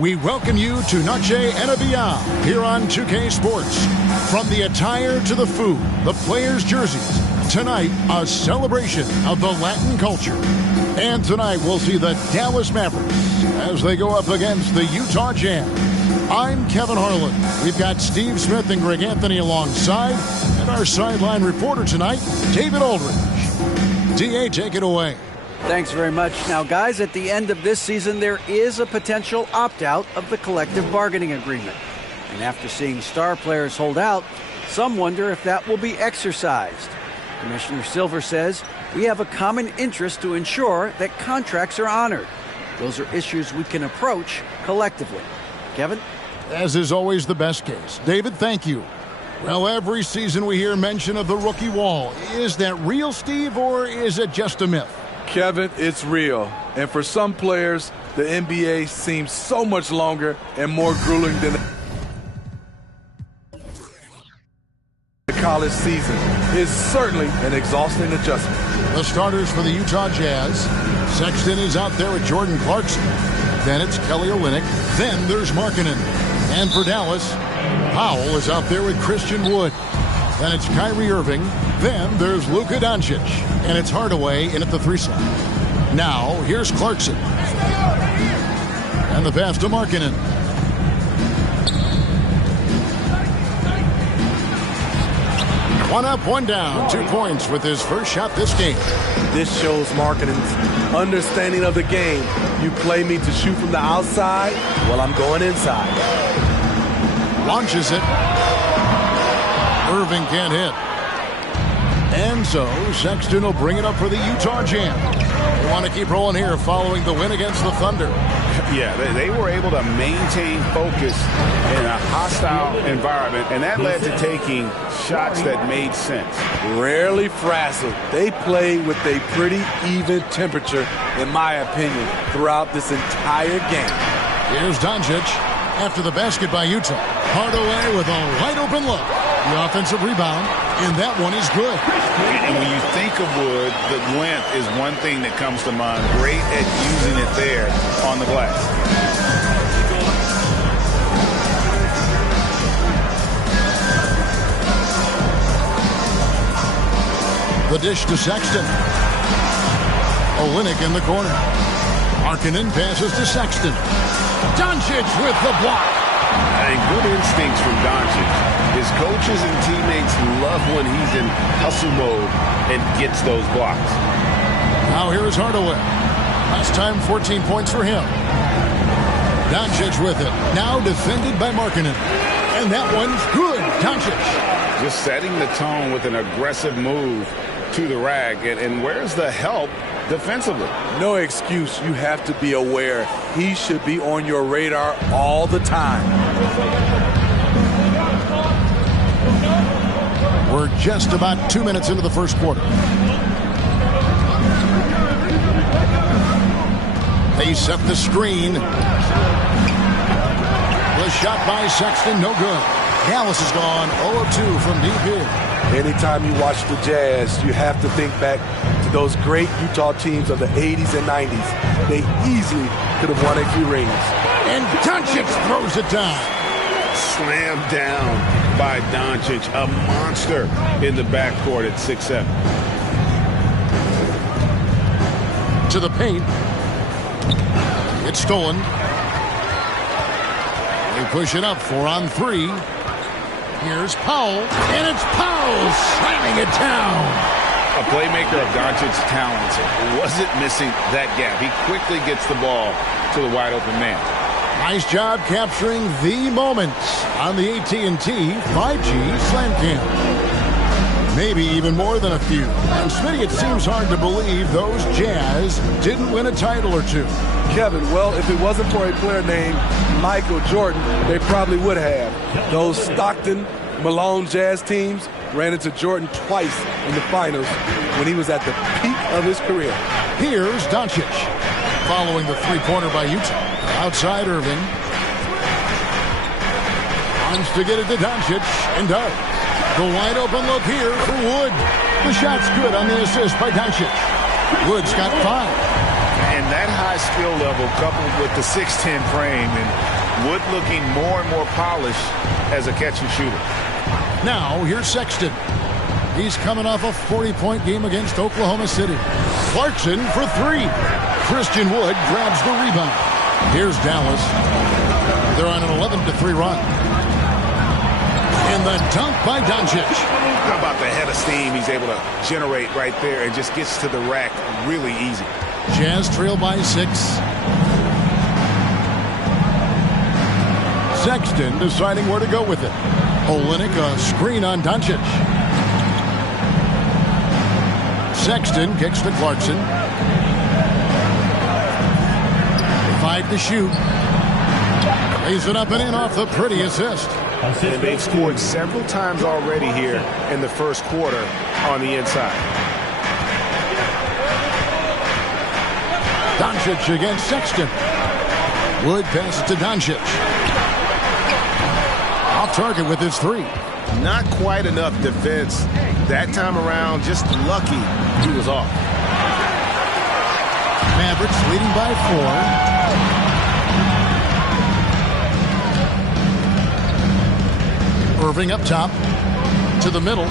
We welcome you to Night In The FBA here on 2K Sports. From the attire to the food, the players' jerseys, tonight a celebration of the Latin culture. And tonight we'll see the Dallas Mavericks as they go up against the Utah Jazz. I'm Kevin Harlan. We've got Steve Smith and Greg Anthony alongside, and our sideline reporter tonight, David Aldridge. DA, take it away. Thanks very much. Now, guys, at the end of this season, there is a potential opt-out of the collective bargaining agreement. And after seeing star players hold out, some wonder if that will be exercised. Commissioner Silver says we have a common interest to ensure that contracts are honored. Those are issues we can approach collectively. Kevin? As is always the best case. David, thank you. Well, every season we hear mention of the rookie wall. Is that real, Steve, or is it just a myth? Kevin, it's real. And for some players, the NBA seems so much longer and more grueling than the college season. Is certainly an exhausting adjustment. The starters for the Utah Jazz. Sexton is out there with Jordan Clarkson. Then it's Kelly Olynyk. Then there's Markkanen. And for Dallas, Powell is out there with Christian Wood. Then it's Kyrie Irving. Then there's Luka Doncic. And it's Hardaway in at the 3 slot. Now, here's Clarkson. And the pass to Markkanen. One up, one down. 2 points with his first shot this game. This shows Markkanen's understanding of the game. You play me to shoot from the outside, well, I'm going inside. Launches it. Irving can't hit. And so Sexton will bring it up for the Utah Jazz. They want to keep rolling here following the win against the Thunder. Yeah, they were able to maintain focus in a hostile environment, and that led to taking shots that made sense. Rarely frazzled. They play with a pretty even temperature, in my opinion, throughout this entire game. Here's Doncic after the basket by Utah. Hardaway with a wide-open look. The offensive rebound, and that one is good. And when you think of Wood, the length is one thing that comes to mind. Great at using it there on the glass. The dish to Sexton. Olynyk in the corner. Markkanen passes to Sexton. Doncic with the block. And good instincts from Doncic. His coaches and teammates love when he's in hustle mode and gets those blocks. Now here is Hardaway. Last time 14 points for him. Doncic with it. Now defended by Markkanen. And that one's good. Doncic. Just setting the tone with an aggressive move to the rack. And where's the help defensively? No excuse. You have to be aware. He should be on your radar all the time. We're just about 2 minutes into the first quarter. They set the screen. The shot by Sexton, no good. Dallas has gone 0 of 2 from deep here. Anytime you watch the Jazz, you have to think back to those great Utah teams of the 80s and 90s. They easily could have won a few rings. And Doncic throws it down. Slammed down by Doncic, a monster in the backcourt at 6'7". To the paint. It's stolen. They push it up 4 on 3. Here's Powell, and it's Powell slamming it down. A playmaker of Doncic's talents wasn't missing that gap. He quickly gets the ball to the wide open man. Nice job capturing the moments on the AT&T 5G Slam Cam. Maybe even more than a few. And Smitty, it seems hard to believe those Jazz didn't win a title or two. Kevin, well, if it wasn't for a player named Michael Jordan, they probably would have. Those Stockton, Malone Jazz teams ran into Jordan twice in the finals when he was at the peak of his career. Here's Doncic following the three-pointer by Utah. Outside Irving. Wants to get it to Doncic and does. The wide open look here for Wood. The shot's good on the assist by Doncic. Wood's got 5. And And that high skill level coupled with the 6'10 frame and Wood looking more and more polished as a catch and shooter. Now here's Sexton. He's coming off a 40-point game against Oklahoma City. Clarkson for three. Christian Wood grabs the rebound. Here's Dallas. They're on an 11-3 run. And the dunk by Doncic. How about the head of steam he's able to generate right there and just gets to the rack really easy. Jazz trail by 6. Sexton deciding where to go with it. Olynyk a screen on Doncic. Sexton kicks to Clarkson. 5 to shoot. Lays it up and in off the pretty assist. And they've scored several times already here in the first quarter on the inside. Doncic against Sexton. Wood passes to Doncic. Off target with his 3. Not quite enough defense that time around. Just lucky he was off. Mavericks leading by 4. Irving up top to the middle.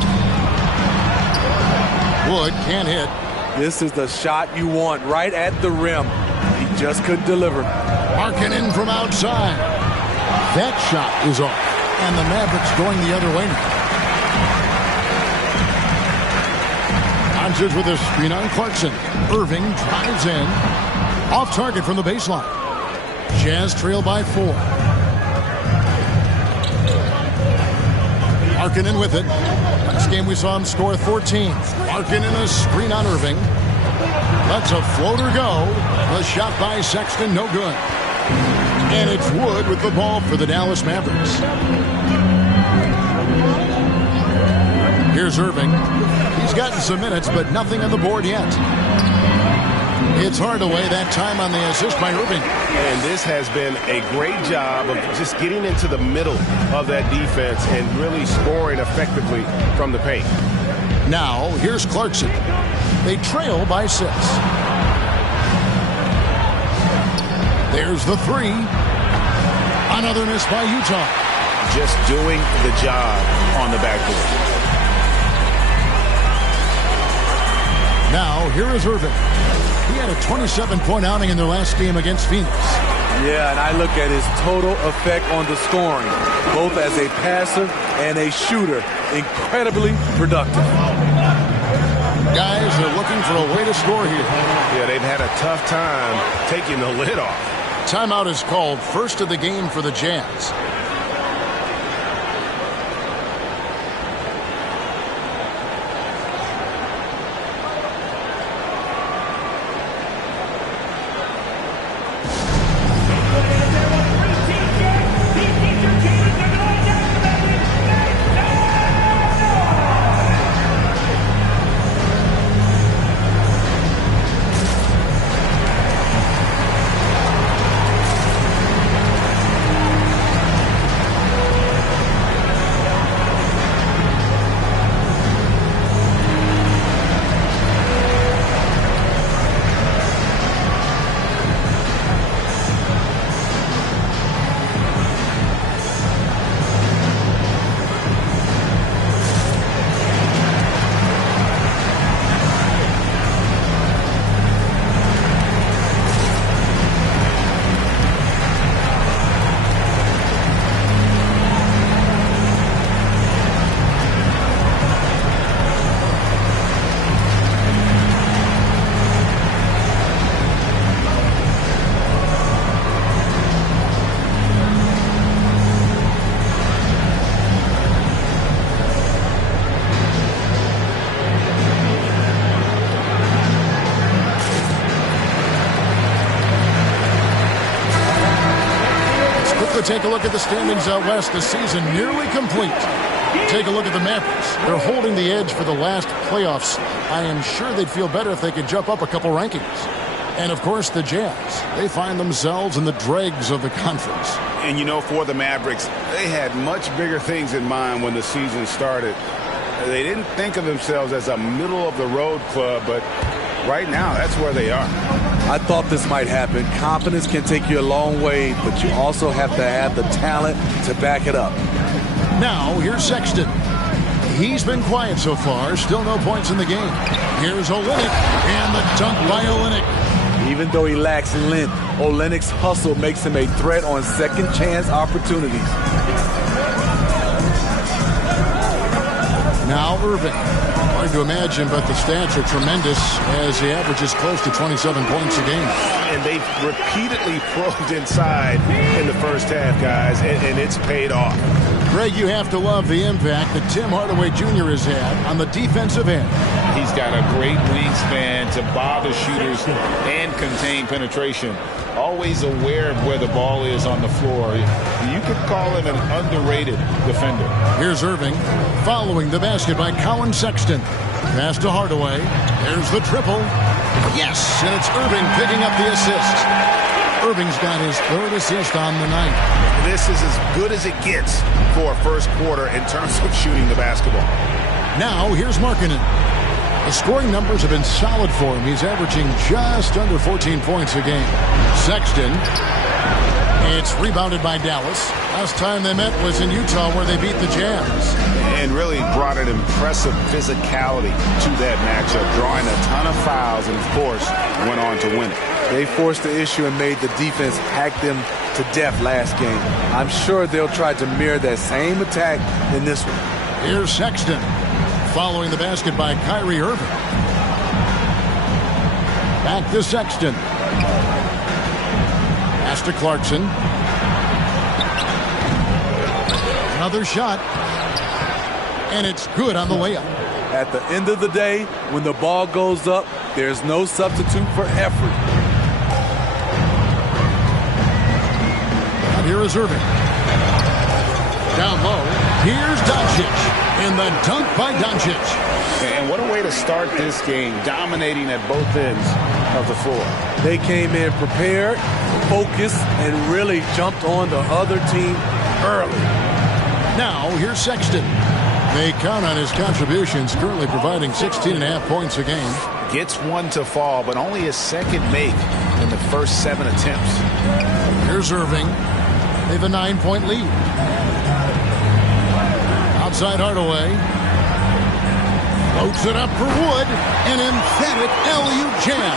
Wood can't hit. This is the shot you want right at the rim. He just couldn't deliver. Markkanen from outside. That shot is off. And the Mavericks going the other way now. Doncic with a screen on Clarkson. Irving drives in. Off target from the baseline. Jazz trail by 4. Markkanen with it. Last game we saw him score 14. Markkanen a screen on Irving. Lets a floater go. The shot by Sexton, no good. And it's Wood with the ball for the Dallas Mavericks. Here's Irving. He's gotten some minutes, but nothing on the board yet. It's Hardaway, that time on the assist by Irving. And this has been a great job of just getting into the middle of that defense and really scoring effectively from the paint. Now, here's Clarkson. They trail by 6. There's the 3. Another miss by Utah. Just doing the job on the backboard. Now, here is Irving. He had a 27-point outing in their last game against Phoenix. Yeah, and I look at his total effect on the scoring, both as a passer and a shooter. Incredibly productive. Guys are looking for a way to score here. Yeah, they've had a tough time taking the lid off. Timeout is called, first of the game for the Jazz. Take a look at the standings out west. The season nearly complete. Take a look at the Mavericks. They're holding the edge for the last playoffs. I am sure they'd feel better if they could jump up a couple rankings. And, of course, the Jazz. They find themselves in the dregs of the conference. And, you know, for the Mavericks, they had much bigger things in mind when the season started. They didn't think of themselves as a middle-of-the-road club, but Right now, that's where they are. I thought this might happen. Confidence can take you a long way, but you also have to have the talent to back it up. Now, here's Sexton. He's been quiet so far. Still no points in the game. Here's Olynyk, and the dunk by Olynyk. Even though he lacks length, Olynyk's hustle makes him a threat on second chance opportunities. Now Irving. Hard to imagine, but the stats are tremendous as he averages close to 27 points a game. And they've repeatedly probed inside in the first half, guys, and it's paid off. Greg, you have to love the impact that Tim Hardaway Jr. has had on the defensive end. He's got a great wingspan to bother shooters and contain penetration. Always aware of where the ball is on the floor. You could call him an underrated defender. Here's Irving following the basket by Colin Sexton. Pass to Hardaway. There's the triple. Yes, and it's Irving picking up the assist. Irving's got his third assist on the night. This is as good as it gets for a first quarter in terms of shooting the basketball. Now, here's Markkanen. The scoring numbers have been solid for him. He's averaging just under 14 points a game. Sexton. It's rebounded by Dallas. Last time they met was in Utah where they beat the Jazz. And really brought an impressive physicality to that matchup, drawing a ton of fouls and, of course, went on to win it. They forced the issue and made the defense hack them to death last game. I'm sure they'll try to mirror that same attack in this one. Here's Sexton following the basket by Kyrie Irving. Back to Sexton. Pass to Clarkson. Another shot. And it's good on the layup. At the end of the day, when the ball goes up, there's no substitute for effort. And here is Irving. Down low. Here's Doncic. And the dunk by Doncic. And what a way to start this game, dominating at both ends of the floor. They came in prepared, focused, and really jumped on the other team early. Now, here's Sexton. They count on his contributions, currently providing 16.5 points a game. Gets one to fall, but only his second make in the first 7 attempts. Here's Irving. They have a 9-point lead. Outside Hardaway. Floats it up for Wood. An emphatic LU jam.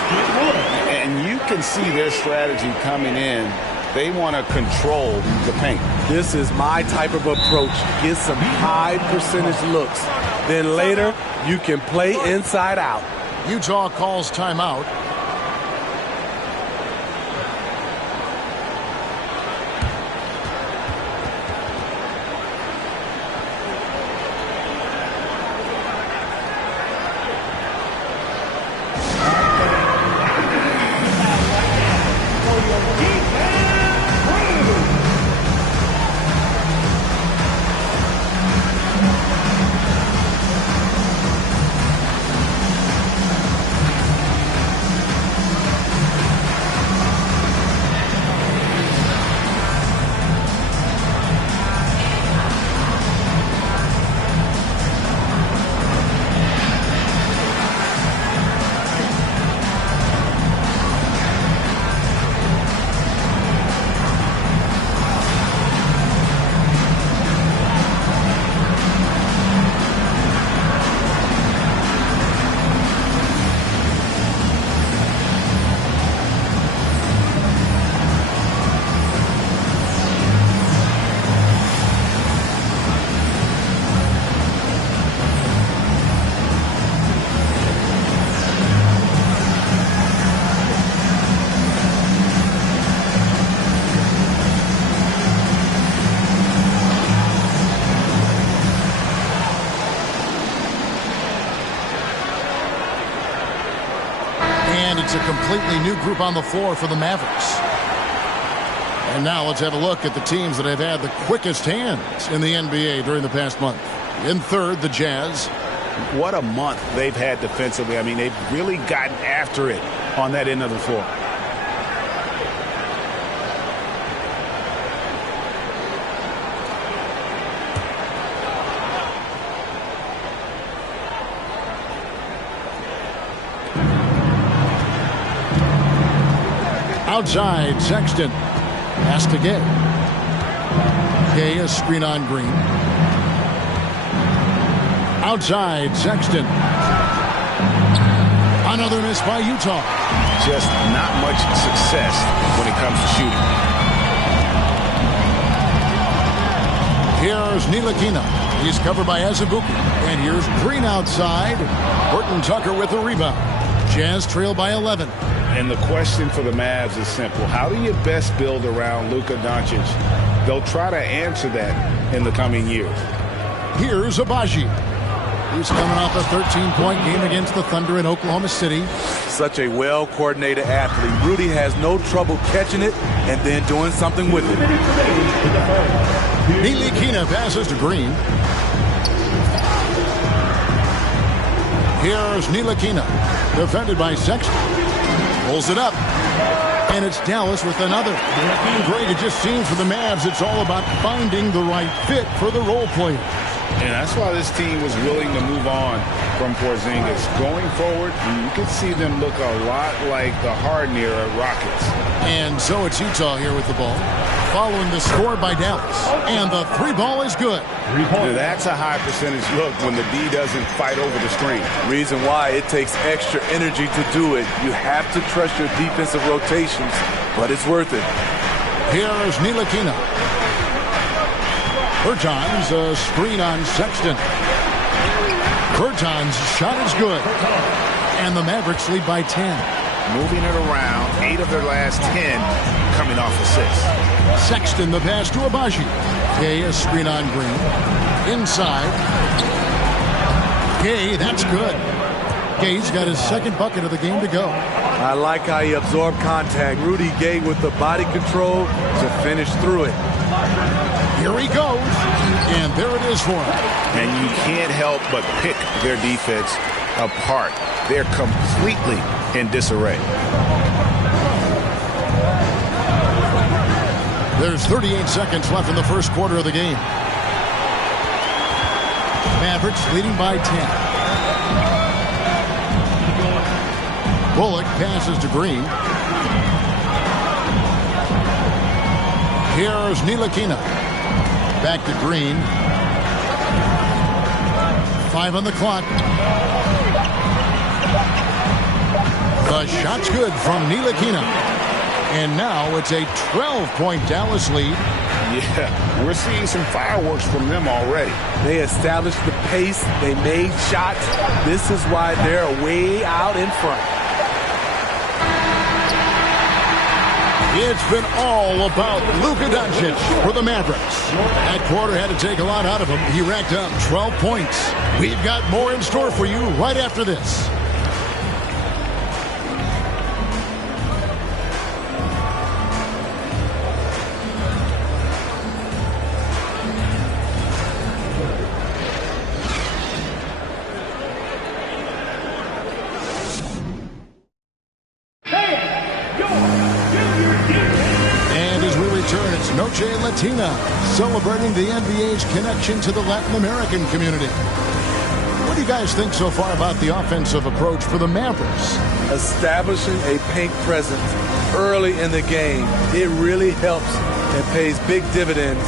And you can see their strategy coming in. They want to control the paint. This is my type of approach. Get some high percentage looks. Then later, you can play inside out. Utah calls timeout. It's a completely new group on the floor for the Mavericks. And now let's have a look at the teams that have had the quickest hands in the NBA during the past month. In third, the Jazz. What a month they've had defensively. I mean, they've really gotten after it on that end of the floor. Outside, Sexton. Pass to Gay. Gay, a screen on Green. Outside, Sexton. Another miss by Utah. Just not much success when it comes to shooting. Here's Ntilikina. He's covered by Azubuike. And here's Green outside. Horton Tucker with the rebound. Jazz trail by 11. And the question for the Mavs is simple. How do you best build around Luka Doncic? They'll try to answer that in the coming years. Here's Agbaji. He's coming off a 13-point game against the Thunder in Oklahoma City. Such a well-coordinated athlete. Rudy has no trouble catching it and then doing something with it. Ntilikina passes to Green. Here's Ntilikina, defended by Sexton. Pulls it up. And it's Dallas with another. Greg, it just seems for the Mavs it's all about finding the right fit for the role players. And that's why this team was willing to move on from Porzingis. Going forward, you can see them look a lot like the Harden era Rockets. And so it's Utah here with the ball. Following the score by Dallas. And the three ball is good. That's a high percentage look when the D doesn't fight over the screen. Reason why it takes extra energy to do it. You have to trust your defensive rotations, but it's worth it. Here's Ntilikina. Bertans, a screen on Sexton. Bertans' shot is good. And the Mavericks lead by 10. Moving it around, 8 of their last 10 coming off assists. Sexton, the pass to Agbaji. Gay, a screen on Green. Inside. Gay, that's good. Gay's got his second bucket of the game to go. I like how he absorbed contact. Rudy Gay with the body control to finish through it. Here he goes, and there it is for him. And you can't help but pick their defense apart. They're completely in disarray. There's 38 seconds left in the first quarter of the game. Mavericks leading by 10. Bullock passes to Green. Here's Ntilikina. Back to Green. 5 on the clock. The shot's good from Ntilikina. And now it's a 12-point Dallas lead. Yeah, we're seeing some fireworks from them already. They established the pace. They made shots. This is why they're way out in front. It's been all about Luka Doncic for the Mavericks. That quarter had to take a lot out of him. He racked up 12 points. We've got more in store for you right after this. Noche Latina, celebrating the NBA's connection to the Latin American community. What do you guys think so far about the offensive approach for the Mavericks? Establishing a paint presence early in the game, it really helps and pays big dividends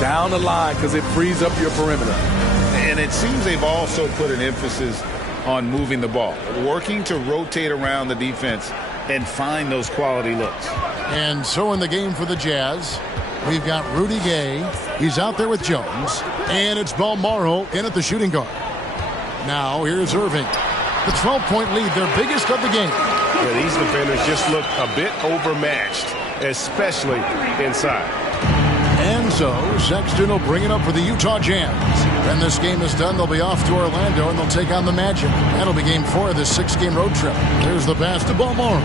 down the line because it frees up your perimeter. And it seems they've also put an emphasis on moving the ball, working to rotate around the defense and find those quality looks. And so in the game for the Jazz, we've got Rudy Gay. He's out there with Jones. And it's Balmaro in at the shooting guard. Now here's Irving. The 12-point lead, their biggest of the game. Yeah, these defenders just look a bit overmatched, especially inside. And so Sexton will bring it up for the Utah Jazz. When this game is done, they'll be off to Orlando and they'll take on the Magic. That'll be game 4 of this 6-game road trip. There's the pass to Balmaro.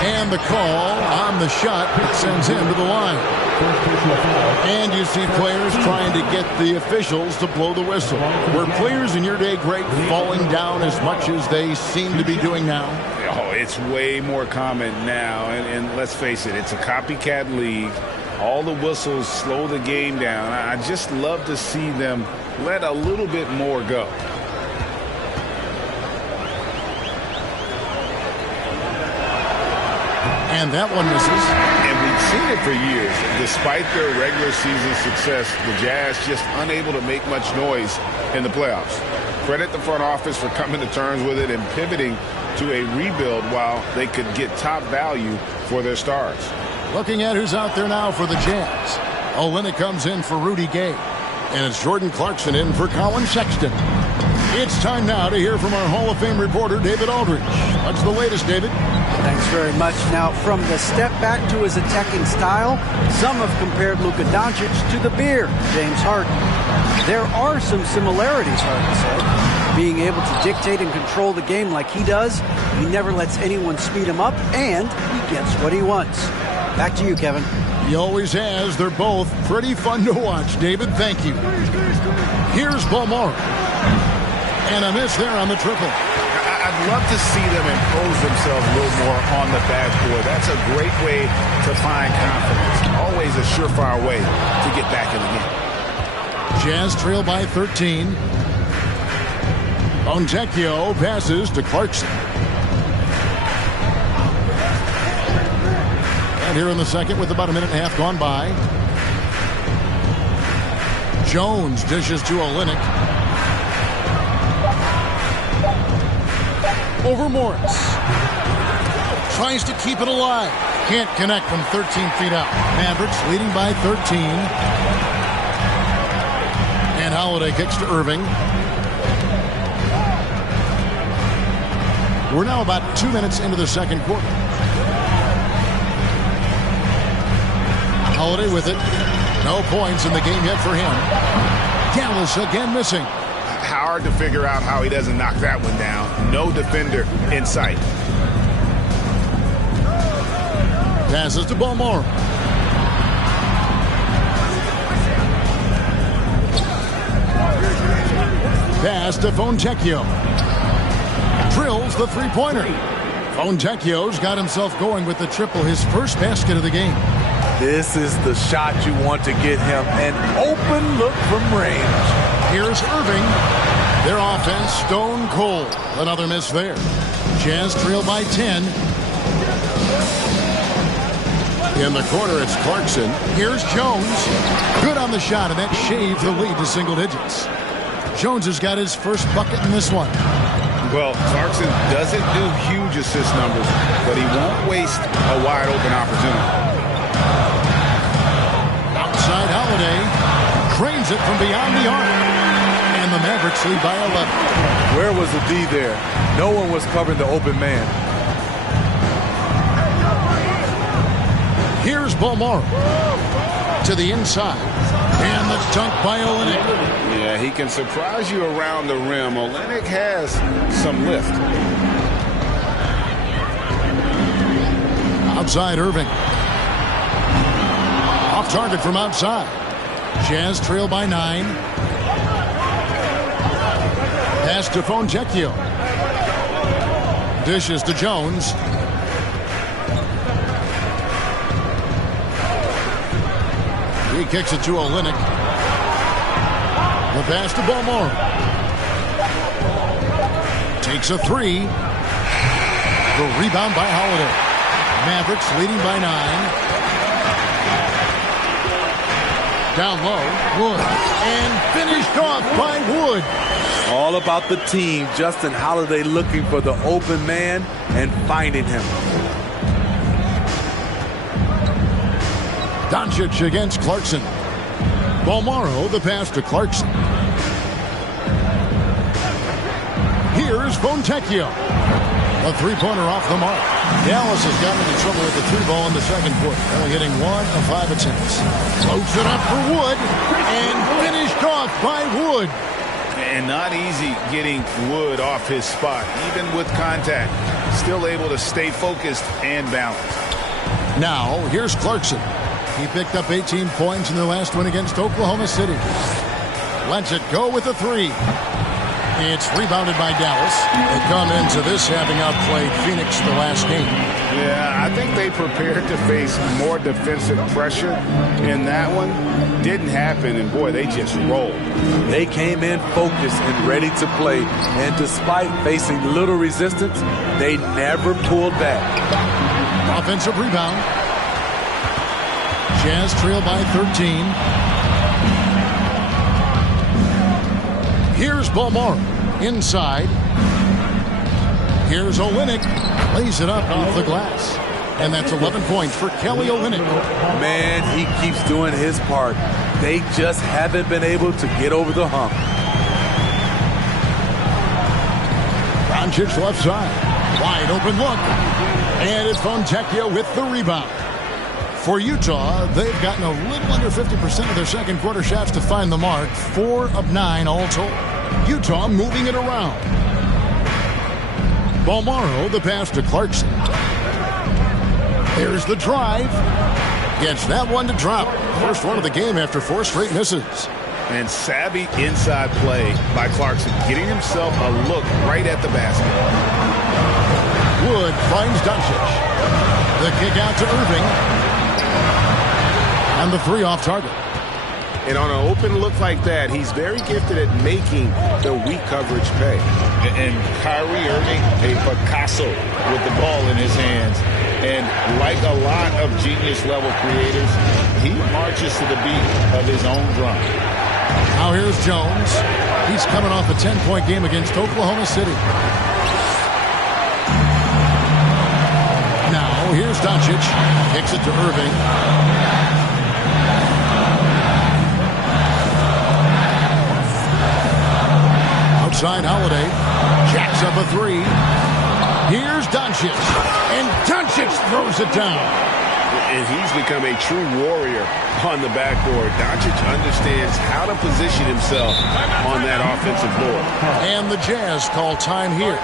And the call on the shot that sends him to the line. And you see players trying to get the officials to blow the whistle. Were players in your day, Greg, falling down as much as they seem to be doing now? Oh, it's way more common now. And let's face it, it's a copycat league. All the whistles slow the game down. I just love to see them let a little bit more go. And that one misses. And we've seen it for years. Despite their regular season success, the Jazz just unable to make much noise in the playoffs. Credit the front office for coming to terms with it and pivoting to a rebuild while they could get top value for their stars. Looking at who's out there now for the Jazz. Olynyk comes in for Rudy Gay. And it's Jordan Clarkson in for Colin Sexton. It's time now to hear from our Hall of Fame reporter, David Aldridge. What's the latest, David? Thanks very much. Now, from the step back to his attacking style, some have compared Luka Doncic to the bear, James Harden. There are some similarities, Harden said. Being able to dictate and control the game like he does, he never lets anyone speed him up, and he gets what he wants. Back to you, Kevin. He always has. They're both pretty fun to watch, David. Thank you. Here's Balmore. And a miss there on the triple. I'd love to see them impose themselves a little more on the backboard. That's a great way to find confidence. Always a surefire way to get back in the game. Jazz trail by 13. Fontecchio passes to Clarkson. And here in the second with about a minute and a half gone by. Jones dishes to Olynyk. Over Morris. Tries to keep it alive. Can't connect from 13 feet out. Mavericks leading by 13. And Holiday kicks to Irving. We're now about 2 minutes into the second quarter. Holiday with it. No points in the game yet for him. Dallas again missing. Hard to figure out how he doesn't knock that one down. No defender in sight. Passes to Balmore. Pass to Fontecchio. Drills the three-pointer. Fontecchio's got himself going with the triple, his first basket of the game. This is the shot you want to get him. An open look from range. Here's Irving. Their offense stone cold. Another miss there. Jazz trail by 10. In the corner, it's Clarkson. Here's Jones. Good on the shot, and that shaves the lead to single digits. Jones has got his first bucket in this one. Well, Clarkson doesn't do huge assist numbers, but he won't waste a wide open opportunity. Outside Holiday. Cranes it from beyond the arc. And the Mavericks lead by 11. Where was the D there? No one was covering the open man. Here's Balmore. To the inside. And the dunk by Olynyk. Yeah, he can surprise you around the rim. Olynyk has some lift. Outside Irving. Off target from outside. Jazz trail by 9. Pass to Fontecchio. Dishes to Jones. He kicks it to Olynyk. The pass to Balmore. Takes a three. The rebound by Holiday. Mavericks leading by 9. Down low, Wood. And finished off by Wood. All about the team. Justin Holiday looking for the open man and finding him. Doncic against Clarkson. Balmoro, the pass to Clarkson. Here's Fontecchio. A three-pointer off the mark. Dallas has gotten into trouble with the three ball in the second quarter. They're hitting 1 of 5 attempts. Floats it up for Wood. And finished off by Wood. And not easy getting Wood off his spot. Even with contact, still able to stay focused and balanced. Now, here's Clarkson. He picked up 18 points in their last win against Oklahoma City. Lets it go with a three. It's rebounded by Dallas. They come into this having outplayed Phoenix the last game. Yeah, I think they prepared to face more defensive pressure in that one. Didn't happen, and boy, they just rolled. They came in focused and ready to play, and despite facing little resistance, they never pulled back. Offensive rebound. Jazz trail by 13. Here's Balmora inside. Here's Olynyk. Lays it up off the glass. And that's 11 points for Kelly Olynyk. Man, he keeps doing his part. They just haven't been able to get over the hump. Doncic left side. Wide open look. And it's Fontecchio with the rebound. For Utah, they've gotten a little under 50% of their second quarter shots to find the mark. 4 of 9 all told. Utah moving it around. Balmora, the pass to Clarkson. There's the drive. Gets that one to drop. First one of the game after 4 straight misses. And savvy inside play by Clarkson, getting himself a look right at the basket. Wood finds Doncic. The kick out to Irving. And the 3 off target. And on an open look like that, he's very gifted at making the weak coverage pay. And Kyrie Irving, a Picasso with the ball in his hands. And like a lot of genius-level creators, he marches to the beat of his own drum. Now here's Jones. He's coming off a 10-point game against Oklahoma City. Now here's Doncic. Kicks it to Irving. Outside Holiday. Jacks up a 3. Here's Doncic. And Doncic throws it down. And he's become a true warrior on the backboard. Doncic understands how to position himself on that offensive board. And the Jazz call time here.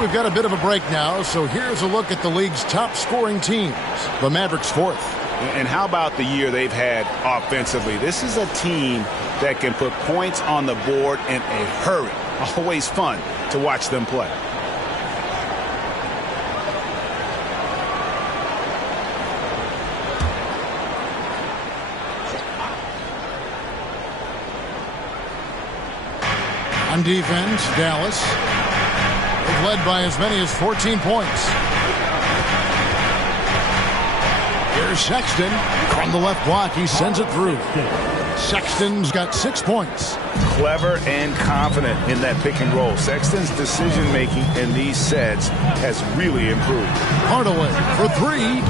We've got a bit of a break now, so here's a look at the league's top scoring teams. The Mavericks 4th. And how about the year they've had offensively? This is a team that can put points on the board in a hurry. Always fun to watch them play. On defense, Dallas. Led by as many as 14 points. Here's Sexton from the left block. He sends it through. Sexton's got 6 points. Clever and confident in that pick and roll. Sexton's decision-making in these sets has really improved. Hardaway for 3.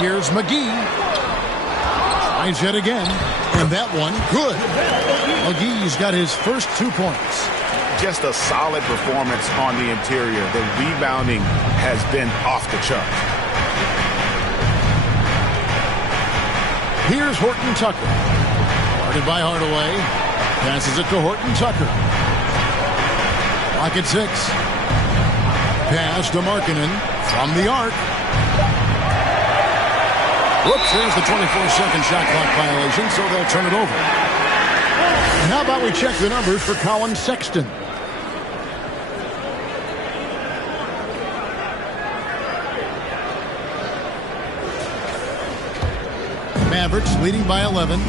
Here's McGee. Tries yet again. And that one, good. McGee's got his first 2 points. Just a solid performance on the interior. The rebounding has been off the chart. Here's Horton Tucker. Guarded by Hardaway. Passes it to Horton Tucker. Clock at 6. Pass to Markkanen from the arc. Whoops, there's the 24-second shot clock violation, so they'll turn it over. And how about we check the numbers for Colin Sexton? Mavericks leading by 11.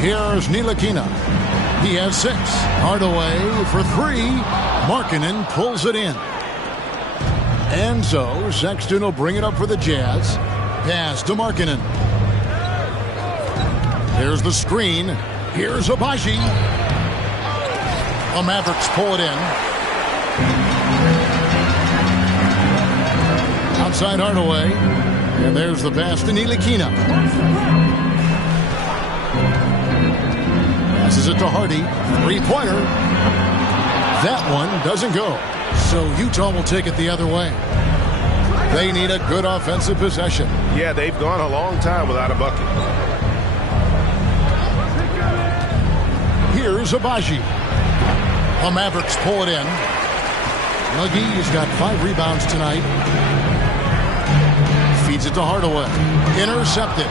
Here's Ntilikina. He has 6. Hardaway for 3. Markkanen pulls it in. And so Sexton will bring it up for the Jazz. Pass to Markkanen. There's the screen. Here's Agbaji. The Mavericks pull it in. Outside Hardaway. And there's the pass to Ntilikina. Passes it to Hardy. 3-pointer. That one doesn't go. So Utah will take it the other way. They need a good offensive possession. Yeah, they've gone a long time without a bucket. Here's Agbaji. The Mavericks pull it in. McGee's got 5 rebounds tonight. Feeds it to Hardaway. Intercepted.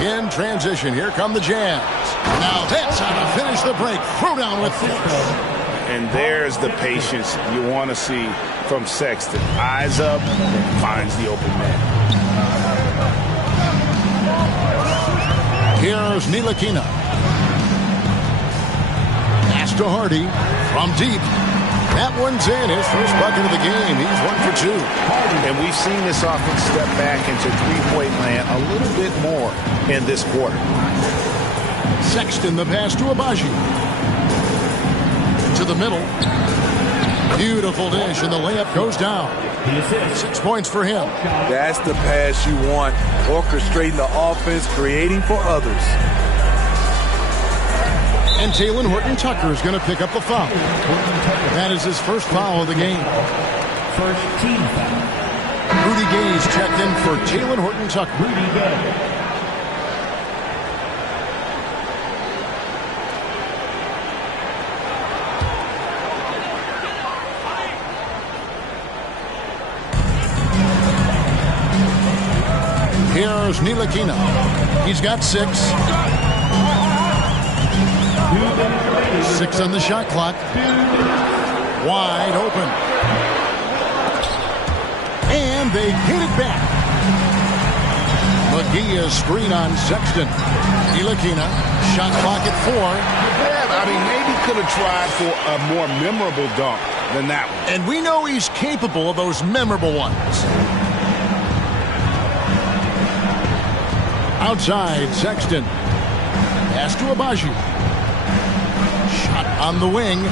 In transition, here come the Jazz. Now that's how to finish the break. Throw down with force. And there's the patience you want to see from Sexton. Eyes up and finds the open man. Here's Ntilikina. Pass to Hardy from deep. That one's in. His first bucket of the game. He's 1 for 2. And we've seen this offense step back into three-point land a little bit more in this quarter. Sexton, the pass to Agbaji. To the middle. Beautiful dish, and the layup goes down. 6 points for him. That's the pass you want. Orchestrating the offense, creating for others. And Talen Horton-Tucker is going to pick up the foul. That is his first foul of the game. First team foul. Rudy Gay's checked in for Talen Horton-Tucker. Rudy Gay. Here's Ntilikina. He's got 6. 6 on the shot clock. Wide open. And they hit it back. McGee is screen on Sexton. Ntilikina, shot clock at 4. Yeah, I mean, maybe could have tried for a more memorable dunk than that one. And we know he's capable of those memorable ones. Outside, Sexton. Pass to Agbaji. Shot on the wing.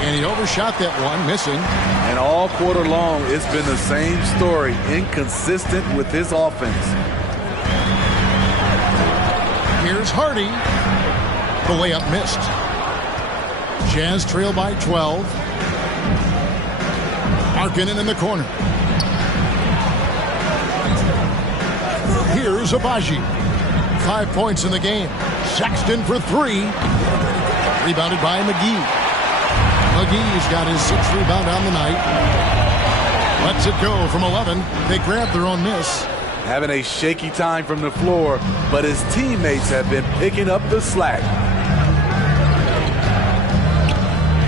And he overshot that one, missing. And all quarter long, it's been the same story. Inconsistent with his offense. Here's Hardy. The layup missed. Jazz trail by 12. Markkanen in the corner. Here's Agbaji. 5 points in the game. Sexton for 3. Rebounded by McGee. McGee's got his 6th rebound on the night. Lets it go from 11. They grab their own miss. Having a shaky time from the floor, but his teammates have been picking up the slack.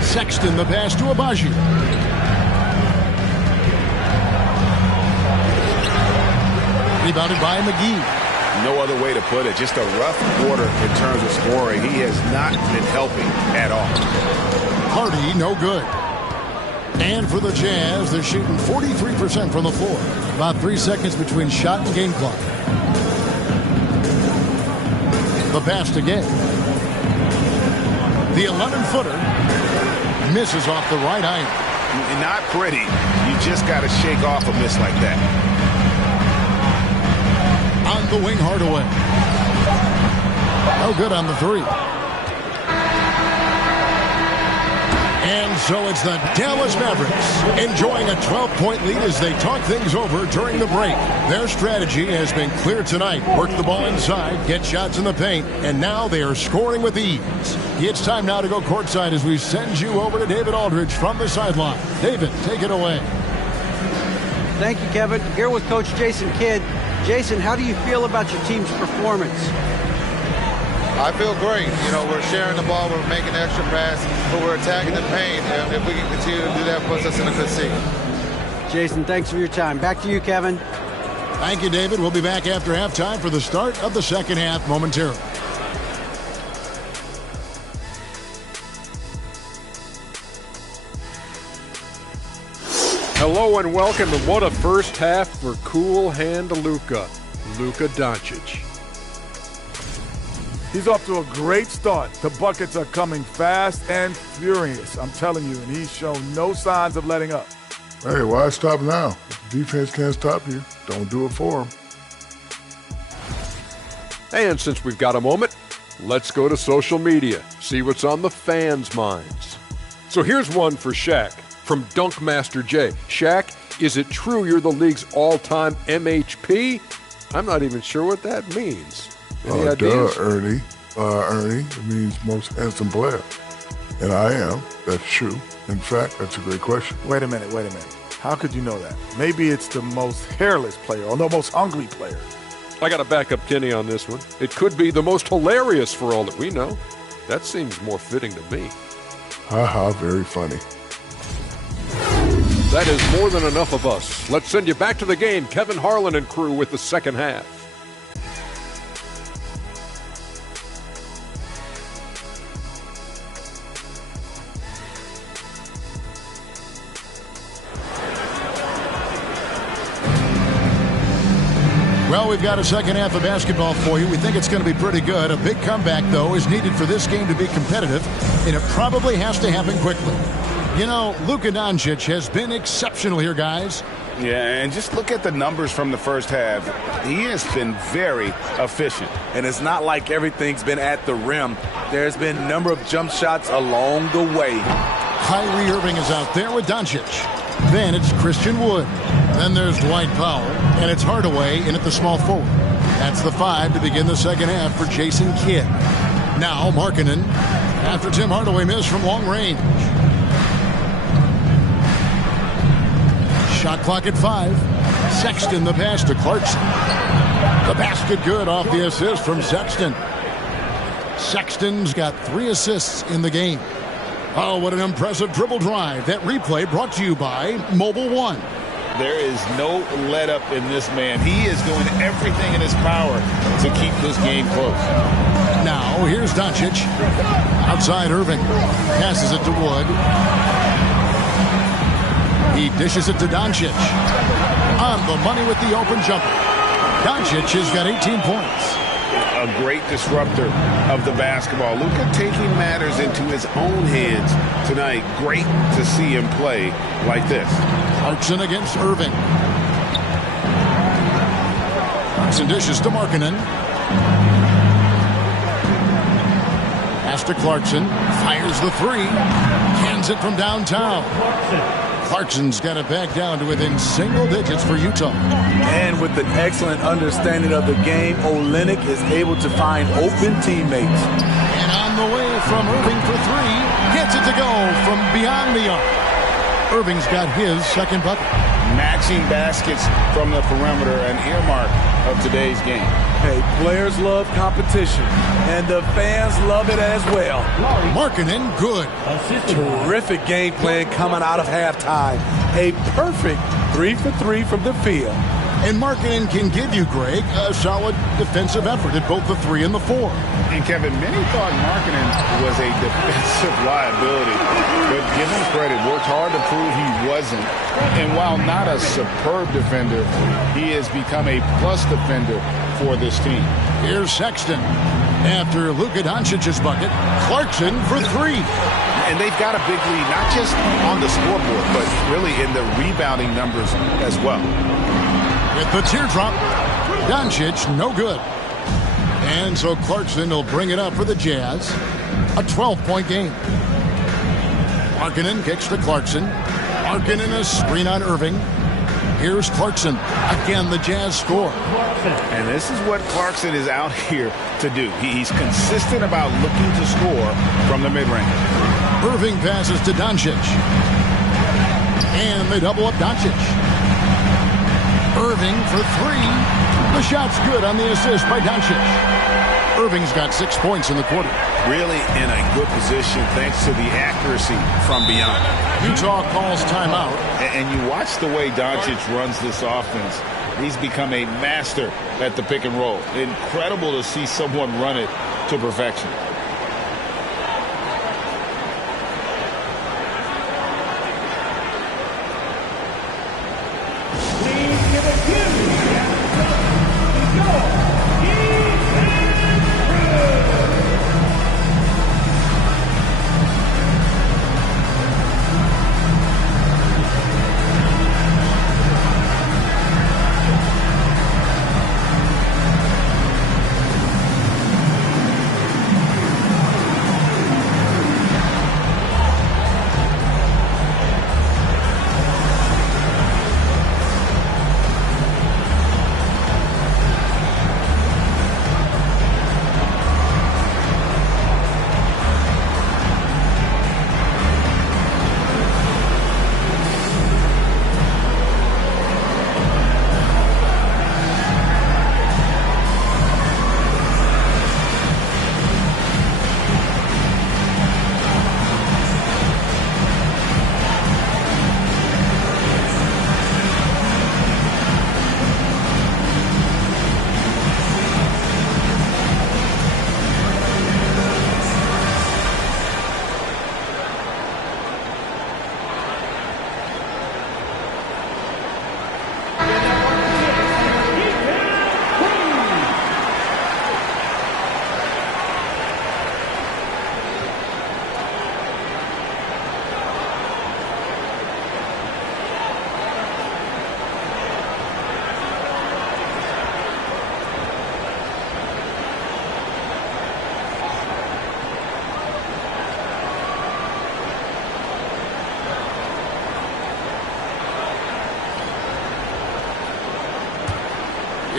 Sexton, the pass to Agbaji. Rebounded by McGee. No other way to put it. Just a rough quarter in terms of scoring. He has not been helping at all. Hardy, no good. And for the Jazz, they're shooting 43% from the floor. About 3 seconds between shot and game clock. The pass to Gay. The 11-footer misses off the right iron. Not pretty. You just got to shake off a miss like that. On the wing, Hardaway. No good on the 3. And so it's the Dallas Mavericks enjoying a 12-point lead as they talk things over during the break. Their strategy has been clear tonight. Work the ball inside, get shots in the paint, and now they are scoring with ease. It's time now to go courtside as we send you over to David Aldridge from the sideline. David, take it away. Thank you, Kevin. Here with Coach Jason Kidd. Jason, how do you feel about your team's performance? I feel great. You know, we're sharing the ball, we're making extra pass, but we're attacking the paint, and if we can continue to do that, puts us in a good seat. Jason, thanks for your time. Back to you, Kevin. Thank you, David. We'll be back after halftime for the start of the second half momentarily. Hello and welcome, and what a first half for cool hand Luka Doncic. He's off to a great start. The buckets are coming fast and furious, I'm telling you, and he's shown no signs of letting up. Hey, why stop now? If the defense can't stop you, don't do it for them. And since we've got a moment, let's go to social media, see what's on the fans' minds. So here's one for Shaq from Dunkmaster J. Shaq, is it true you're the league's all-time MHP? I'm not even sure what that means. Any ideas? Ernie. Ernie, it means most handsome player. And I am. That's true. In fact, that's a great question. Wait a minute. How could you know that? Maybe it's the most hairless player or the most hungry player. I got to back up Kenny on this one. It could be the most hilarious for all that we know. That seems more fitting to me. Ha, very funny. That is more than enough of us. Let's send you back to the game. Kevin Harlan and crew with the second half. Well, we've got a second half of basketball for you. We think it's going to be pretty good. A big comeback, though, is needed for this game to be competitive, and it probably has to happen quickly. You know, Luka Doncic has been exceptional here, guys. Yeah, and just look at the numbers from the first half. He has been very efficient. And it's not like everything's been at the rim. There's been a number of jump shots along the way. Kyrie Irving is out there with Doncic. Then it's Christian Wood. Then there's Dwight Powell. And it's Hardaway in at the small forward. That's the 5 to begin the second half for Jason Kidd. Now Markkanen after Tim Hardaway missed from long range. Shot clock at 5. Sexton the pass to Clarkson. The basket good off the assist from Sexton. Sexton's got 3 assists in the game. Oh, what an impressive dribble drive. That replay brought to you by Mobile One. There is no let up in this man. He is doing everything in his power to keep this game close. Now, here's Doncic. Outside Irving. Passes it to Wood. He dishes it to Doncic. On the money with the open jumper. Doncic has got 18 points. A great disruptor of the basketball. Luka taking matters into his own hands tonight. Great to see him play like this. Clarkson against Irving. Clarkson dishes to Markkanen. Pass to Clarkson. Fires the 3. Cans it from downtown. Clarkson's got it back down to within single digits for Utah. And with an excellent understanding of the game, Olynyk is able to find open teammates. And on the way from Irving for 3. Gets it to go from beyond the arc. Irving's got his second bucket. Matching baskets from the perimeter, an earmark of today's game. Hey, players love competition, and the fans love it as well. Markkanen, good. Terrific game plan coming out of halftime. A perfect 3 for 3 from the field. And Markkanen can give you, Greg, a solid defensive effort at both the 3 and the 4. And Kevin, many thought Markkanen was a defensive liability, but give him credit, worked hard to prove he wasn't. And while not a superb defender, he has become a plus defender for this team. Here's Sexton. After Luka Doncic's bucket, Clarkson for 3. And they've got a big lead, not just on the scoreboard, but really in the rebounding numbers as well. With the teardrop, Doncic no good. And so Clarkson will bring it up for the Jazz. A 12-point game. Markkanen kicks to Clarkson. Markkanen a screen on Irving. Here's Clarkson. Again, the Jazz score. And this is what Clarkson is out here to do. He's consistent about looking to score from the mid-range. Irving passes to Doncic. And they double up Doncic. Irving for 3. The shot's good on the assist by Doncic. Irving's got 6 points in the quarter. Really in a good position thanks to the accuracy from beyond. Utah calls timeout. And you watch the way Doncic runs this offense. He's become a master at the pick and roll. Incredible to see someone run it to perfection.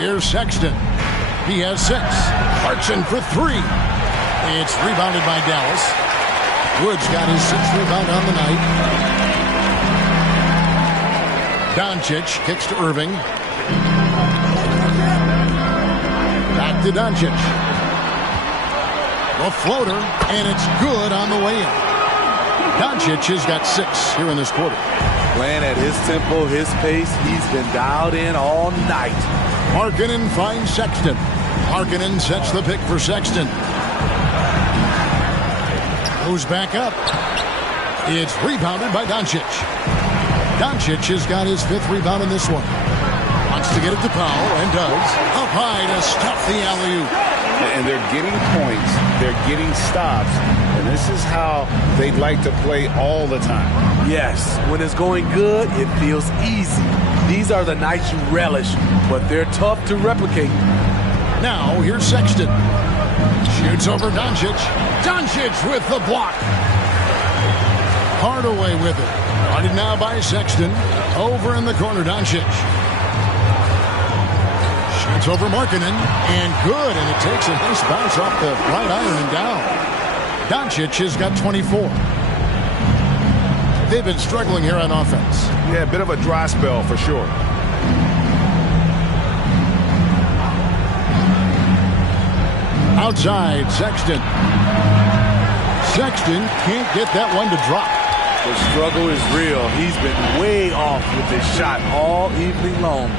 Here's Sexton. He has 6. Clarkson for 3. It's rebounded by Dallas. Woods got his 6th rebound on the night. Doncic kicks to Irving. Back to Doncic. The floater, and it's good on the way in. Doncic has got 6 here in this quarter. Playing at his tempo, his pace. He's been dialed in all night. Markkanen finds Sexton. Markkanen sets the pick for Sexton. Goes back up. It's rebounded by Doncic. Doncic has got his 5th rebound in this one. Wants to get it to Powell, and does. Up high to stuff the alley-oop. And they're getting points. They're getting stops. And this is how they'd like to play all the time. Yes, when it's going good, it feels easy. These are the nights you relish, but they're tough to replicate. Now, here's Sexton. Shoots over Doncic. Doncic with the block. Hardaway with it. Guarded now by Sexton. Over in the corner, Doncic. Shoots over Markkanen, and good, and it takes a nice bounce off the right iron and down. Doncic has got 24. They've been struggling here on offense. Yeah, a bit of a dry spell for sure. Outside, Sexton. Sexton can't get that one to drop. The struggle is real. He's been way off with this shot all evening long.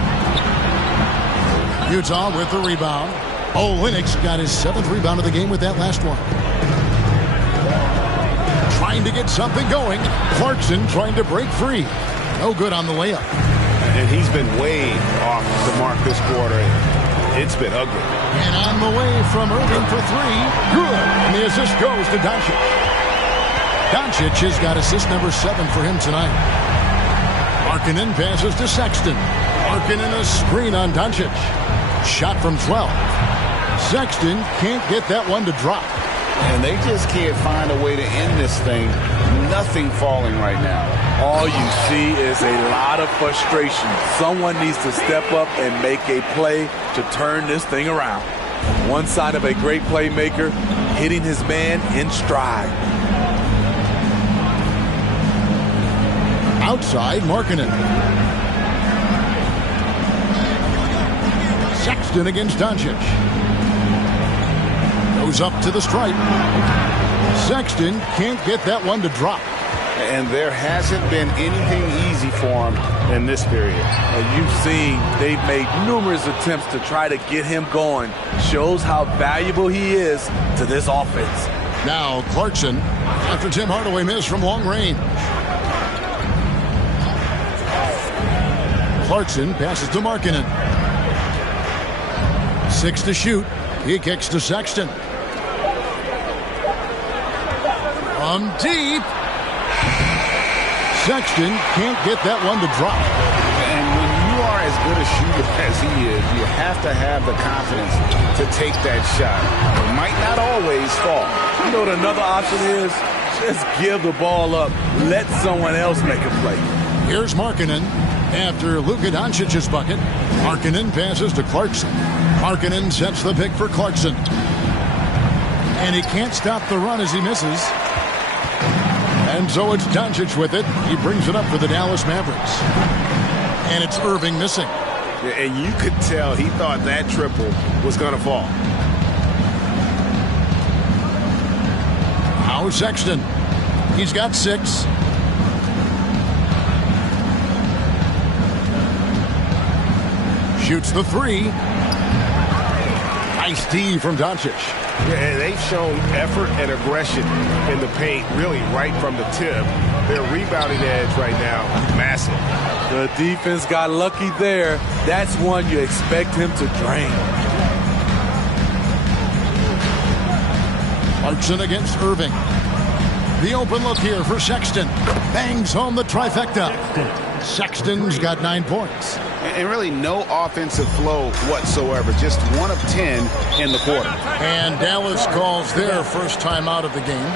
Utah with the rebound. Olynyk got his 7th rebound of the game with that last one. Trying to get something going. Clarkson trying to break free. No good on the layup. And he's been way off the mark this quarter. It's been ugly. And on the way from Irving for 3. Good. And the assist goes to Doncic. Doncic has got assist number 7 for him tonight. Markkanen passes to Sexton. Markkanen a screen on Doncic. Shot from 12. Sexton can't get that one to drop. And they just can't find a way to end this thing. Nothing falling right now. All you see is a lot of frustration. Someone needs to step up and make a play to turn this thing around. One sign of a great playmaker, hitting his man in stride. Outside, Markkanen. Sexton against Doncic. Goes up to the stripe. Sexton can't get that one to drop. And there hasn't been anything easy for him in this period. And you've seen they've made numerous attempts to try to get him going. Shows how valuable he is to this offense. Now Clarkson, after Tim Hardaway missed from long range. Clarkson passes to Markkanen. 6 to shoot. He kicks to Sexton. From deep. Sexton can't get that one to drop. And when you are as good a shooter as he is, you have to have the confidence to take that shot. It might not always fall. You know what another option is? Just give the ball up. Let someone else make a play. Here's Markkanen. After Luka Doncic's bucket, Markkanen passes to Clarkson. Markkanen sets the pick for Clarkson. And he can't stop the run as he misses. And so it's Doncic with it. He brings it up for the Dallas Mavericks. And it's Irving missing. And you could tell he thought that triple was going to fall. Now Sexton. He's got 6. Shoots the 3. Nice D from Doncic. Yeah, they've shown effort and aggression in the paint, really right from the tip. Their rebounding edge right now, massive. The defense got lucky there. That's one you expect him to drain. Clarkson against Irving. The open look here for Sexton. Bangs home the trifecta. Sexton's got 9 points. And really no offensive flow whatsoever. Just 1 of 10 in the quarter. And Dallas calls their first time out of the game.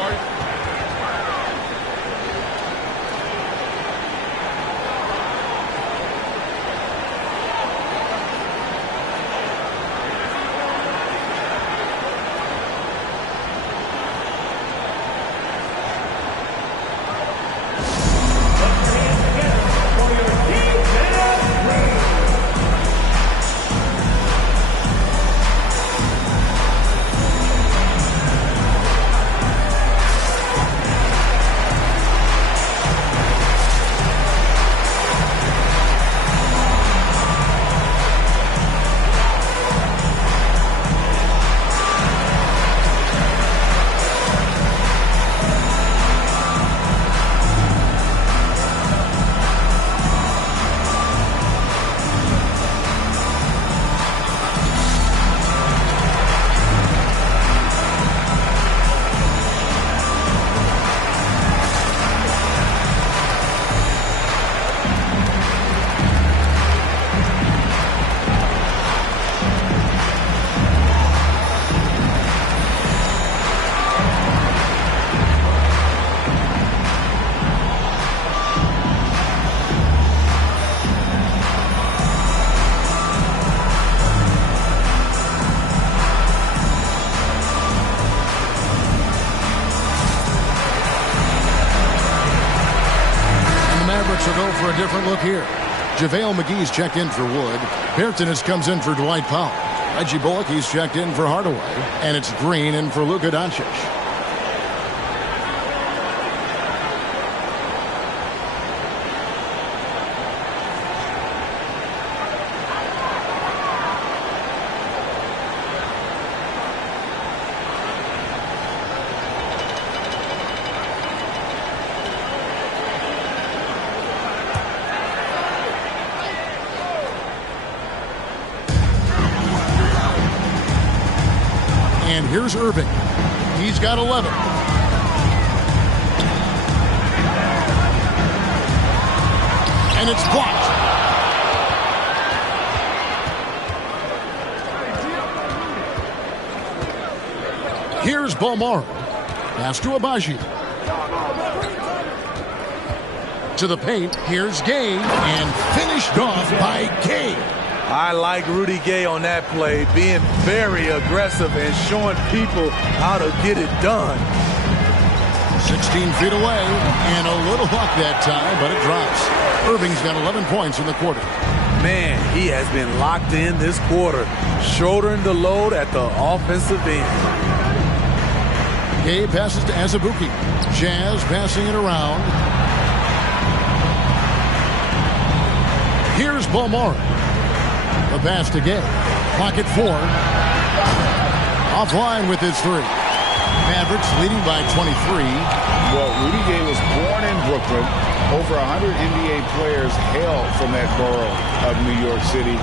Will go for a different look here. JaVale McGee's checked in for Wood. Peartonis comes in for Dwight Powell. Reggie Bullock, he's checked in for Hardaway. And it's Green in for Luka Doncic. And here's Irving. He's got 11. And it's blocked. Here's Balmaro. Pass to Abaji. To the paint. Here's Gay. And finished off by Gay. I like Rudy Gay on that play, being very aggressive and showing people how to get it done. 16 feet away, and a little luck that time, but it drops. Irving's got 11 points in the quarter. Man, he has been locked in this quarter, shouldering the load at the offensive end. Gay passes to Azubuike. Jazz passing it around. Here's Balmora. The pass to Gay. Clock at 4. Offline with his 3. Mavericks leading by 23. Well, Rudy Gay was born in Brooklyn. Over 100 NBA players hail from that borough of New York City,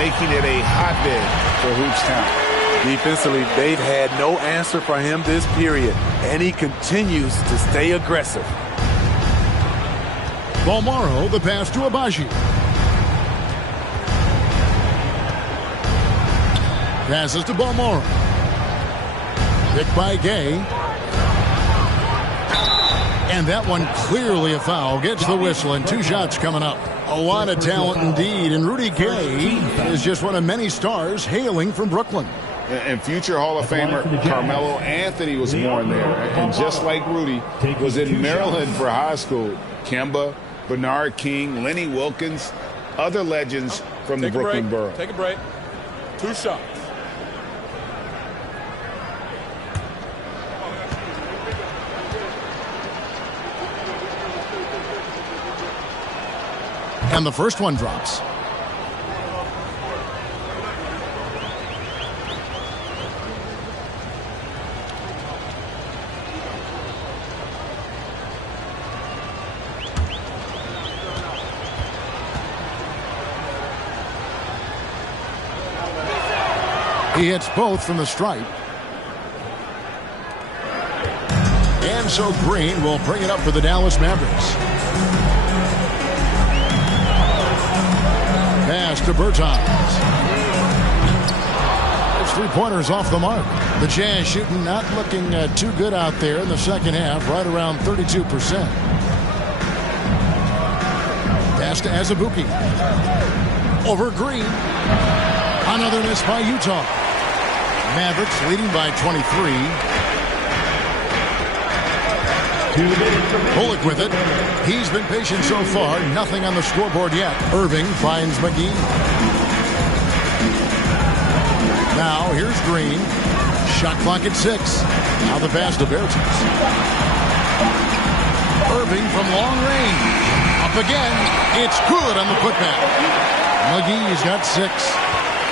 making it a hotbed for Hoops Town. Defensively, they've had no answer for him this period, and he continues to stay aggressive. Balmora, the pass to Abaji. Passes to Balmora. Picked by Gay. And that one clearly a foul. Gets the whistle, and 2 shots coming up. A lot of talent indeed, and Rudy Gay is just one of many stars hailing from Brooklyn. And future Hall of Famer Carmelo Anthony was born there. And just like Rudy, was in Maryland for high school. Kemba, Bernard King, Lenny Wilkins, other legends from the Brooklyn borough. Take a break. 2 shots. And the first one drops. He hits both from the stripe. And so Green will bring it up for the Dallas Mavericks. Pass to Bertans. It's 3-pointers off the mark. The Jazz shooting not looking too good out there in the second half, right around 32%. Pass to Azubuike. Over Green. Another miss by Utah. Mavericks leading by 23. Bullock with it. He's been patient so far. Nothing on the scoreboard yet. Irving finds McGee. Now here's Green. Shot clock at 6. Now the pass to Bertans. Irving from long range. Up again. It's good on the putback. McGee's got 6.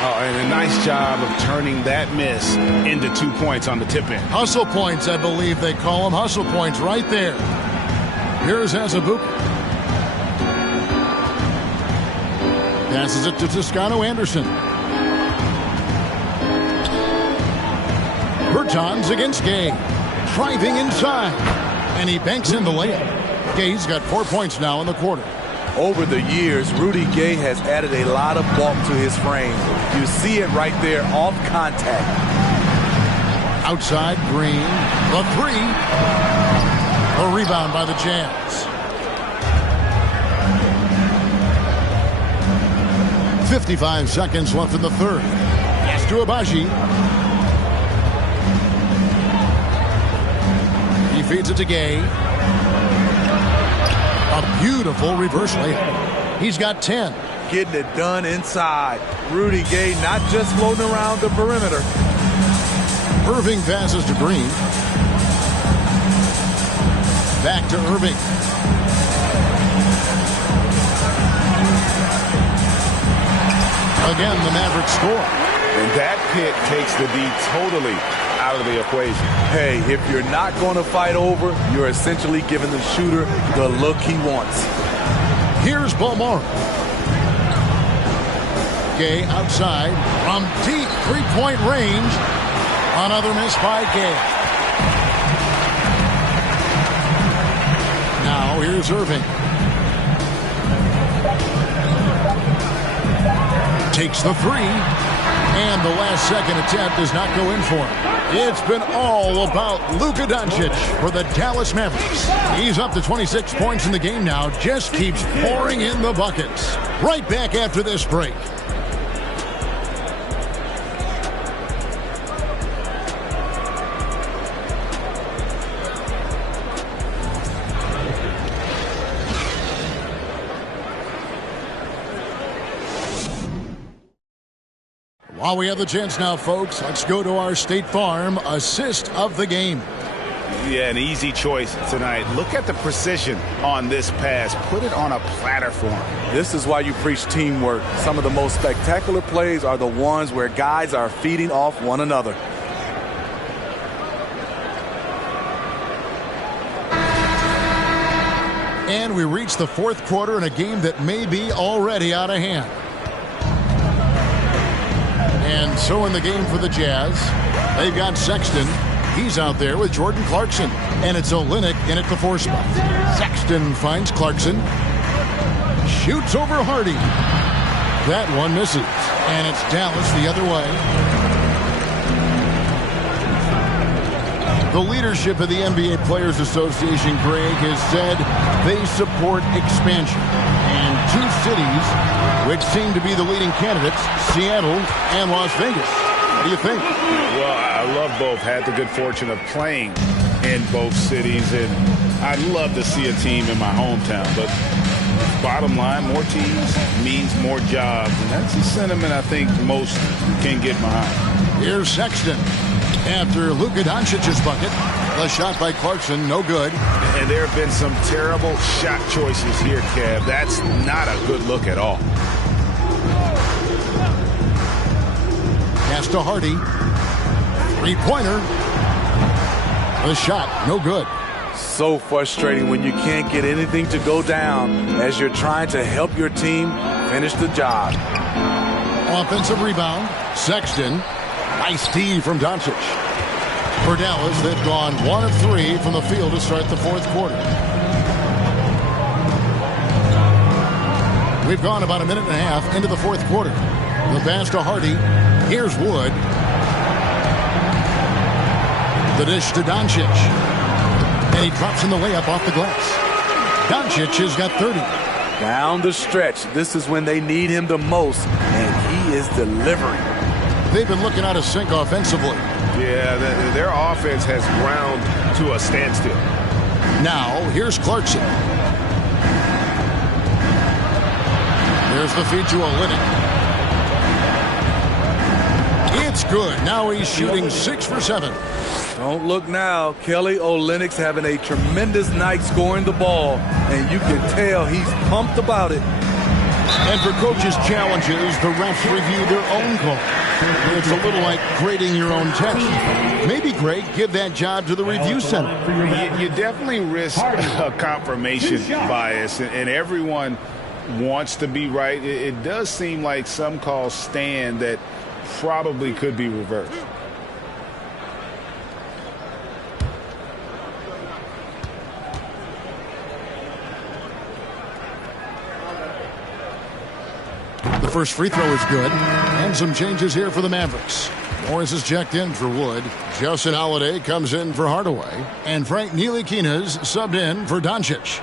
Oh, and a nice job of turning that miss into 2 points on the tip-in. Hustle points, I believe they call them. Hustle points right there. Here's Azubuike. Passes it to Toscano Anderson. Bertans against Gay. Driving inside. And he banks in the layup. Gay's got 4 points now in the quarter. Over the years, Rudy Gay has added a lot of bulk to his frame. You see it right there off contact. Outside, Green. The 3. A rebound by the Jazz. 55 seconds left in the third. Pass to Abaji. He feeds it to Gay. A beautiful reverse layup. He's got 10. Getting it done inside. Rudy Gay not just floating around the perimeter. Irving passes to Green. Back to Irving. Again, the Mavericks score. And that pick takes the D totally out of the equation. Hey, if you're not going to fight over, you're essentially giving the shooter the look he wants. Here's Balmora. Gay outside from deep 3-point range. Another miss by Gay. Now here's Irving. Takes the 3. And the last second attempt does not go in for him. It's been all about Luka Doncic for the Dallas Mavericks. He's up to 26 points in the game now. Just keeps pouring in the buckets. Right back after this break. While we have the chance now, folks, let's go to our State Farm assist of the game. Yeah, an easy choice tonight. Look at the precision on this pass. Put it on a platter for him. This is why you preach teamwork. Some of the most spectacular plays are the ones where guys are feeding off one another. And we reach the fourth quarter in a game that may be already out of hand. And so in the game for the Jazz, they've got Sexton. He's out there with Jordan Clarkson. And it's Olynyk in at the 4 spot. Sexton finds Clarkson. Shoots over Hardy. That one misses. And it's Dallas the other way. The leadership of the NBA Players Association, Greg, has said they support expansion. And 2 cities which seem to be the leading candidates, Seattle and Las Vegas. What do you think? Well, I love both. Had the good fortune of playing in both cities, and I'd love to see a team in my hometown. But bottom line, more teams means more jobs, and that's the sentiment I think most can get behind. Here's Sexton. After Luka Doncic's bucket, the shot by Clarkson, no good. And there have been some terrible shot choices here, Kev. That's not a good look at all. Pass to Hardy. 3-pointer. The shot, no good. So frustrating when you can't get anything to go down as you're trying to help your team finish the job. Offensive rebound. Sexton. Nice D from Doncic. For Dallas, they've gone 1 of 3 from the field to start the fourth quarter. We've gone about a minute and a half into the fourth quarter. The pass to Hardy. Here's Wood. The dish to Doncic. And he drops in the layup off the glass. Doncic has got 30. Down the stretch, this is when they need him the most, and he is delivering. They've been looking out of sync offensively. Yeah, their offense has ground to a standstill. Now, here's Clarkson. There's the feed to Olynyk. It's good. Now he's shooting 6 for 7. Don't look now. Kelly Olynyk's having a tremendous night scoring the ball, and you can tell he's pumped about it. And for coaches' challenges, the refs review their own call. It's a little like grading your own test. Maybe, Greg, give that job to the review center. You definitely risk a confirmation bias, and everyone wants to be right. It does seem like some calls stand that probably could be reversed. The first free throw is good. And some changes here for the Mavericks. Morris is checked in for Wood. Justin Holiday comes in for Hardaway. And Frank Ntilikina's subbed in for Doncic.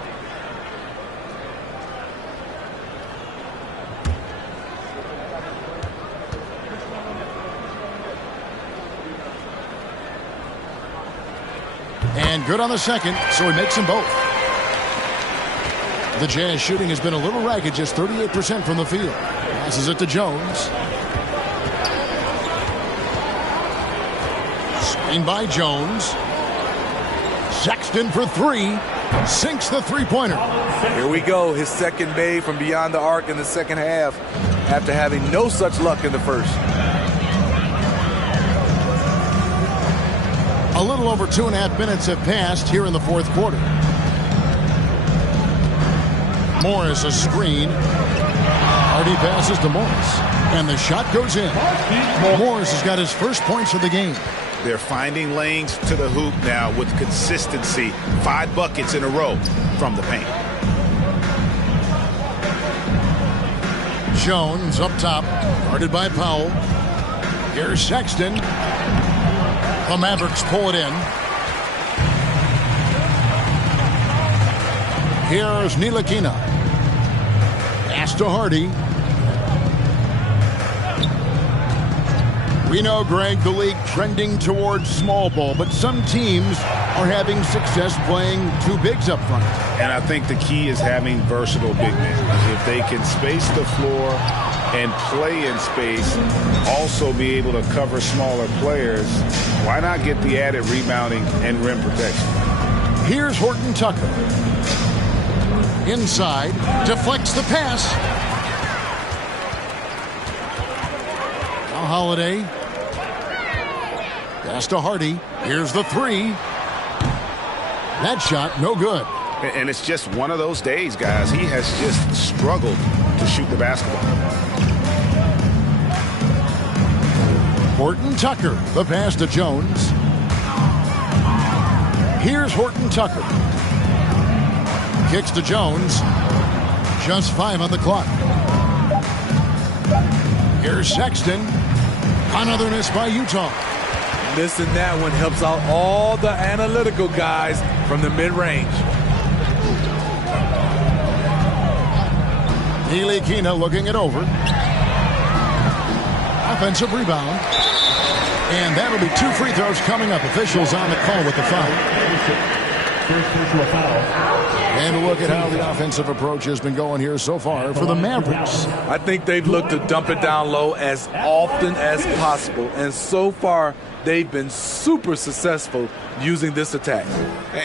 And good on the second, so he makes them both. The Jazz shooting has been a little ragged, just 38% from the field. Passes it to Jones. Screen by Jones. Sexton for 3. Sinks the three-pointer. Here we go. His second made from beyond the arc in the second half after having no such luck in the first. A little over 2.5 minutes have passed here in the fourth quarter. Morris a screen. Hardy passes to Morris. And the shot goes in. Morris has got his first points of the game. They're finding lanes to the hoop now with consistency. 5 buckets in a row from the paint. Jones up top. Guarded by Powell. Here's Sexton. The Mavericks pull it in. Here's Ntilikina. Pass to Hardy. We know, Greg, the league trending towards small ball, but some teams are having success playing two bigs up front. And I think the key is having versatile big men. If they can space the floor and play in space, also be able to cover smaller players, why not get the added rebounding and rim protection? Here's Horton Tucker. Inside, deflects the pass. Now Holiday. Pass to Hardy. Here's the three. That shot, no good. And it's just one of those days, guys. He has just struggled to shoot the basketball. Horton Tucker, the pass to Jones. Here's Horton Tucker. Kicks to Jones. Just 5 on the clock. Here's Sexton. Another miss by Utah. Missing that one helps out all the analytical guys from the mid-range. Neely Kina looking it over. Offensive rebound. And that'll be 2 free throws coming up. Officials on the call with the foul. First personal foul. And a look at how the offensive approach has been going here so far for the Mavericks. I think they've looked to dump it down low as often as possible. And so far, they've been super successful using this attack.